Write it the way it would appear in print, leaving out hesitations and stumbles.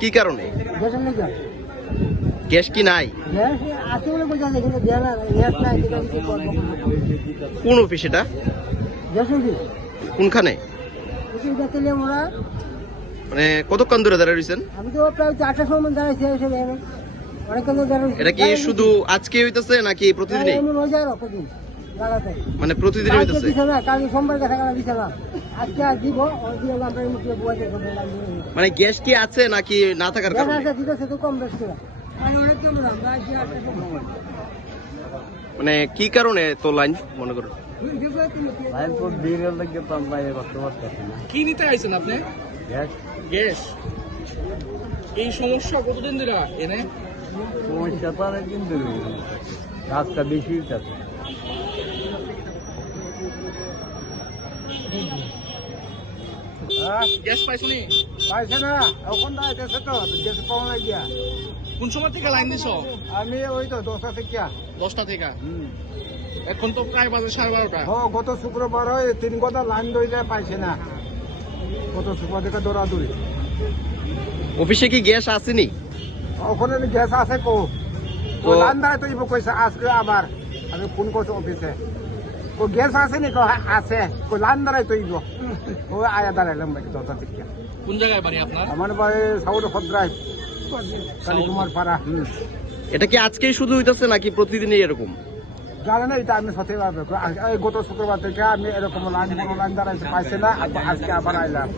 কি কারণে? গ্যাস কি নাই? কোন অফিস এটা? কোনখানে? মানে কতক্ষণ ধরে দাঁড়িয়ে রয়েছেন? আমি তো প্রায় 4টার সময় দাঁড়াইছি। এটা কি শুধু আজকে হইতেছে নাকি প্রতিদিনই? মানে প্রতিদিন হইতেছে? মানে গ্যাস কি আছে নাকি না থাকার কারণে? মানে কি কারণে তো লাইন মনে করুন? কি নিতে আইছেন আপনি? গ্যাস। এই সমস্যা কতদিন ধরে এনে? সমস্যা তো অনেকদিন ধরে রাস্তা বেশি আছে। গ্যাস পাইছনি? পাইছে না, এখন দাঁড়াইতেছে তো গ্যাস পাওয়া না গিয়া। কোন সময় থেকে লাইন দিছ? আমি ওই তো 10টা থেকে। 10টা থেকে? এখন তো প্রায় বাজে 12:30। গত শুক্রবার হয় 3 ঘন্টা লাইন ধরে পাইছে না। গত শুক্রবার থেকে দৌড়াদৌড়ি। অফিসে কি গ্যাস আসেনি? ওখানে গ্যাস আছে কো লাইন দাঁড়াই তো কইছে আজকে আবার আমি ফোন করছি অফিসে। ও গ্যাস আসেনি কো আছে কো লাইন দাঁড়াই তো ও আয়া দাঁড়াইলাম 10টা থেকে। কোন জায়গায় বাড়ি আপনার? আমার বাড়ি সাউথ ভদ্রাই কালীকুমার পাড়া। এটা কি আজকেই শুধু হইতেছে নাকি প্রতিদিনই এরকম? জানে না, এটা আমি সঠিক ভাবে গত শুক্রবার থেকে আমি এরকম লাইন দাঁড়াইতে পাইছে না, আজকে আবার আইলাম।